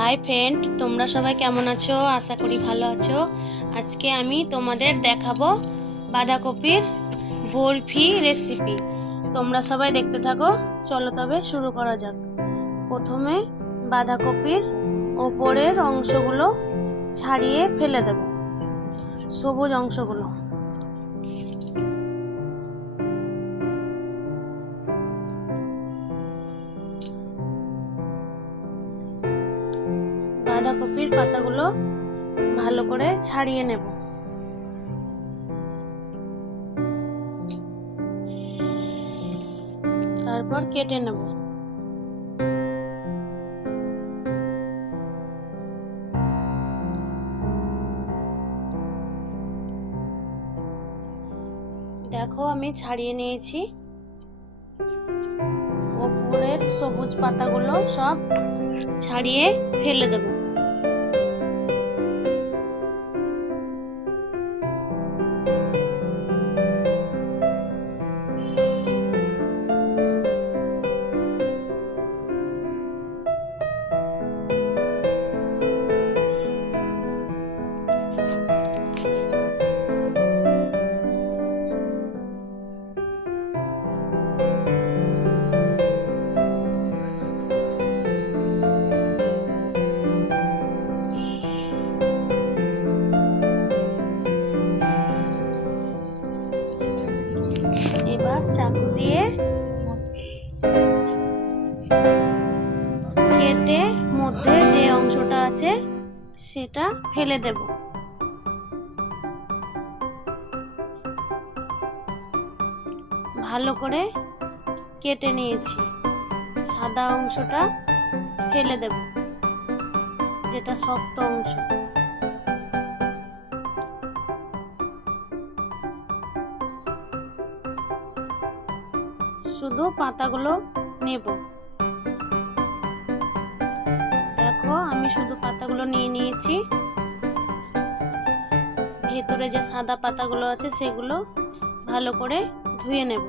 Hi friend, তোমরা সবাই কেমন আছো? আশা করি ভালো আছো। আজকে আমি তোমাদের দেখাবো বাঁধাকপির বরফি রেসিপি। তোমরা সবাই দেখতে থাকো। চলো তবে শুরু করা যাক। প্রথমে বাঁধাকপির ওপরের অংশগুলো ছাড়িয়ে ফেলে দেব, সবুজ অংশগুলো। বাঁধাকপির পাতাগুলো ভালো করে ছাড়িয়ে নেব। তারপর কেটে নেব। দেখো, আমি ছাড়িয়ে নিয়েছি। ওপরের সবুজ পাতাগুলো সব ছাড়িয়ে ফেলে দেব। এবার চাকু দিয়ে কেটে মধ্যে যে অংশটা আছে সেটা ফেলে দেব। ভালো করে কেটে নিয়েছি। সাদা অংশটা ফেলে দেব, যেটা শক্ত অংশ। শুধু পাতাগুলো নেব। দেখো, আমি শুধু পাতাগুলো নিয়ে নিয়েছি। ভেতরে যে সাদা পাতাগুলো আছে সেগুলো ভালো করে ধুয়ে নেব।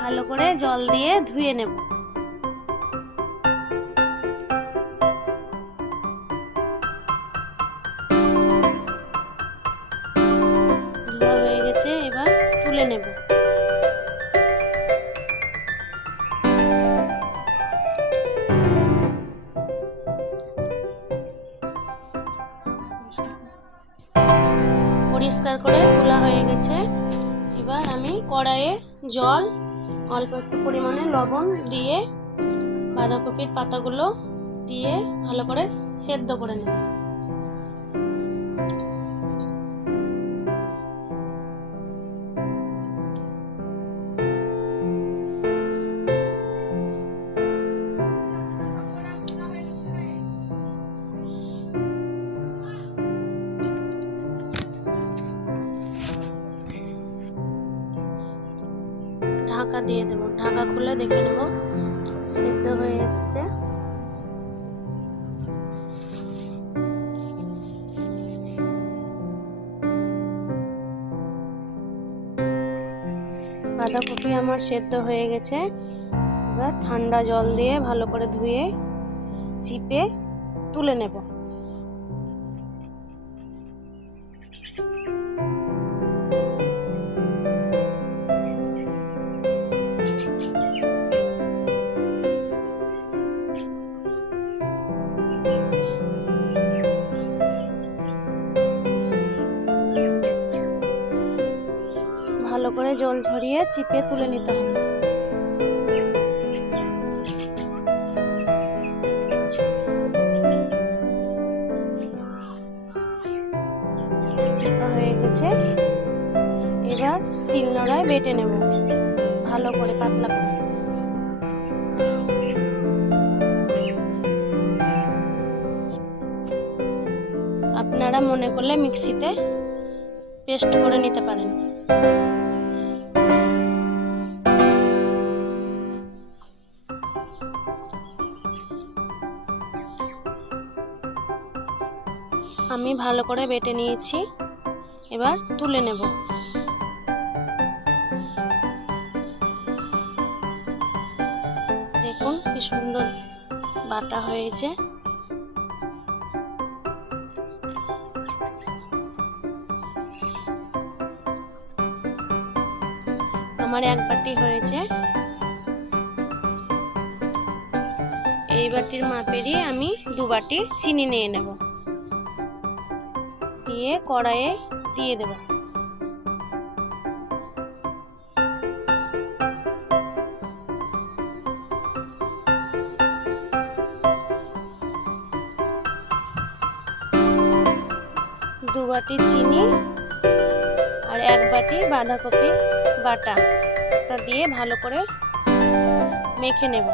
ভালো করে জল দিয়ে ধুয়ে নেব। হয়ে গেছে, এবার তুলে নেব। পরিষ্কার করে তোলা হয়ে গেছে। এবার আমি কড়াইয়ে জল, অল্প একটু পরিমাণে লবণ দিয়ে বাঁধাকপির পাতাগুলো দিয়ে ভালো করে সেদ্ধ করে নেব। ঢাকা দিয়ে দেব। ঢাকা খুলে দেখে নেব সিদ্ধ হয়ে এসছে। বাঁধাকপি আমার সেদ্ধ হয়ে গেছে। এবার ঠান্ডা জল দিয়ে ভালো করে ধুয়ে চিপে তুলে নেব। ভালো করে জল ঝরিয়ে চিপে তুলে নিতে হবে। চিপা হয়ে গেছে। এবার শিলনোড়ায় বেটে নেব ভালো করে, পাতলা করে। আপনারা মনে করলে মিক্সিতে পেস্ট করে নিতে পারেন। আমি ভালো করে বেটে নিয়েছি। এবার তুলে নেব। দেখুন কি সুন্দর বাটা হয়েছে। আমার 1 বাটি হয়েছে। এই বাটির মাপেরই আমি 2 বাটি চিনি নিয়ে নেব, দিয়ে কড়াইয়ে দিয়ে দেব। দু বাটি চিনি আর 1 বাটি বাঁধাকপি বাটা দিয়ে ভালো করে মেখে নেব।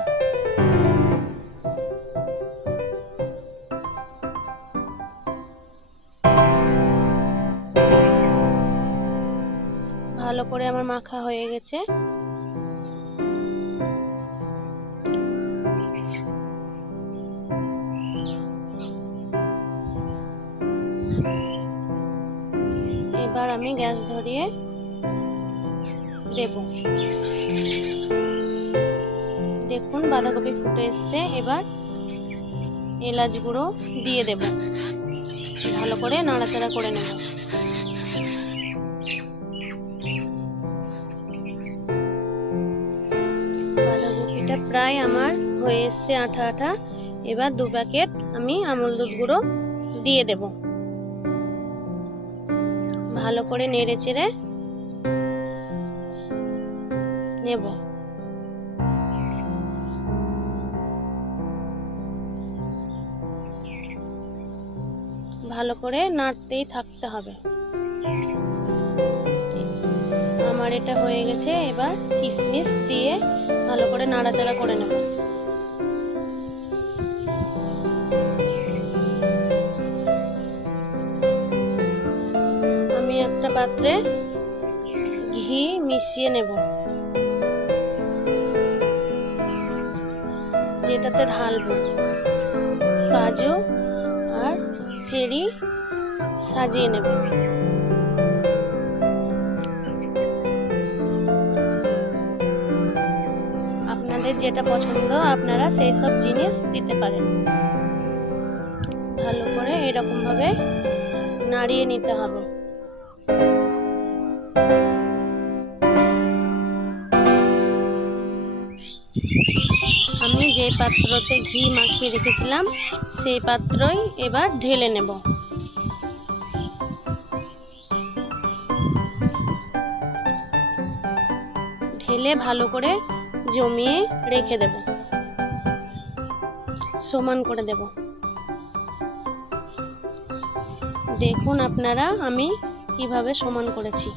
ভালো করে আমার মাখা হয়ে গেছে। এবার আমি গ্যাস ধরিয়ে দেব। দেখুন বাঁধাকপি ফুটে এসছে। এবার এলাচ গুঁড়ো দিয়ে দেব, ভালো করে নাড়াচাড়া করে নেব। বাঁধাকপিটা প্রায় আমার হয়ে এসছে আঠা আঠা। এবার 2 প্যাকেট আমি আমুল দুধ গুঁড়ো দিয়ে দেব। ভালো করে নেড়ে চেড়ে নেব। ভালো করে নাড়তেই থাকতে হবে। আমার এটা হয়ে গেছে। এবার কিশমিশ দিয়ে ভালো করে নাড়াচাড়া করে নেব। আমি একটা পাত্রে ঘি মিশিয়ে নেব, যেটাতে ঢালবো। কাজু আর চেরি সাজিয়ে নেব। আপনাদের যেটা পছন্দ আপনারা সেই সব জিনিস দিতে পারেন। ভালো করে এরকম ভাবে নাড়িয়ে নিতে হবে। আমি যে পাত্রতে ঘি মাখিয়ে রেখেছিলাম সেই পাত্রই এবার ঢেলে নেব। ঢেলে ভালো করে জমিয়ে রেখে দেব, সমান করে দেব। দেখুন আপনারা আমি কিভাবে সমান করেছি।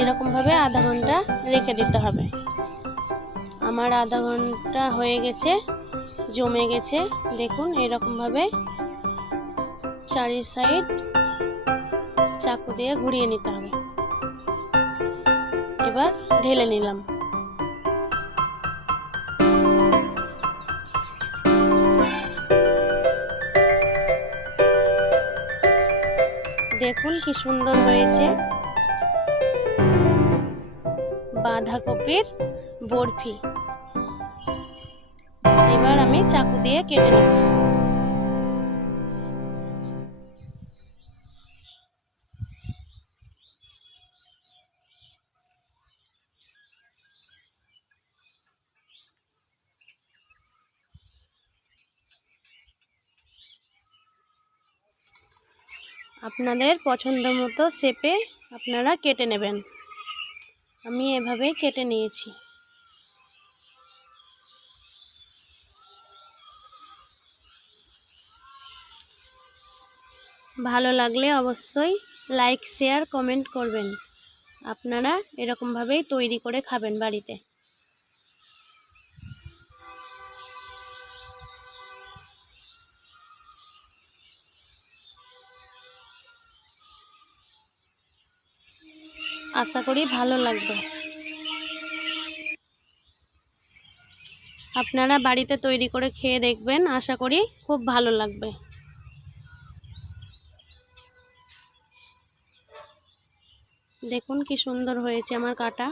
এরকম ভাবে আধা ঘন্টা রেখে দিতে হবে। আমার আধা ঘন্টা হয়ে গেছে, জমে গেছে। দেখুন এরকম ভাবে চারি সাইড চাকু দিয়ে ঘুরিয়ে নিতে হবে। এবার ঢেলে নিলাম। দেখুন কি সুন্দর হয়েছে বাঁধাকপির বরফি। এবার আমি চাকু দিয়ে কেটে নেব। আপনাদের পছন্দ মতো শেপে আপনারা কেটে নেবেন। আমি এভাবেই কেটে নিয়েছি। ভালো লাগলে অবশ্যই লাইক শেয়ার কমেন্ট করবেন। আপনারা এরকমভাবেই তৈরি করে খাবেন বাড়িতে। আশা করি ভালো লাগবে। আপনারা বাড়িতে তৈরি করে খেয়ে দেখবেন, আশা করি খুব ভালো লাগবে। দেখুন কি সুন্দর হয়েছে আমার কাটা।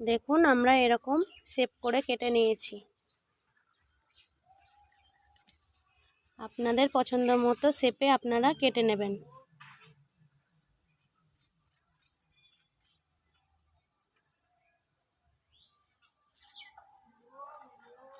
দেখুন আমরা এরকম শেপ করে কেটে নিয়েছি। আপনাদের পছন্দ মতো শেপে আপনারা কেটে নেবেন।